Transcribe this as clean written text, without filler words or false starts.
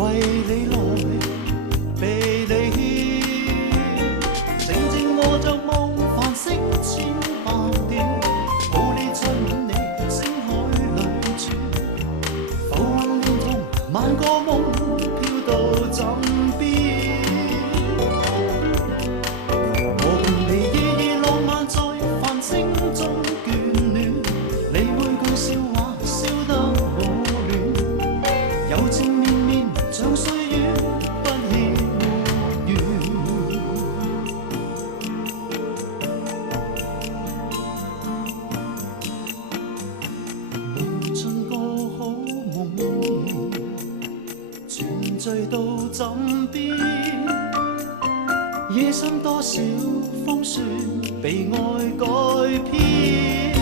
為你來被你牽，靜靜臥着夢，繁星千百點，抱你再吻你，星海裏轉，浮雲連同萬個夢飄到枕邊。我共你夜夜浪漫在繁星中眷戀，你每句笑話笑得好暖，柔情綿綿像歲月不歇沒完。無盡個好夢，全醉到枕邊。夜深多少風雪被愛改編。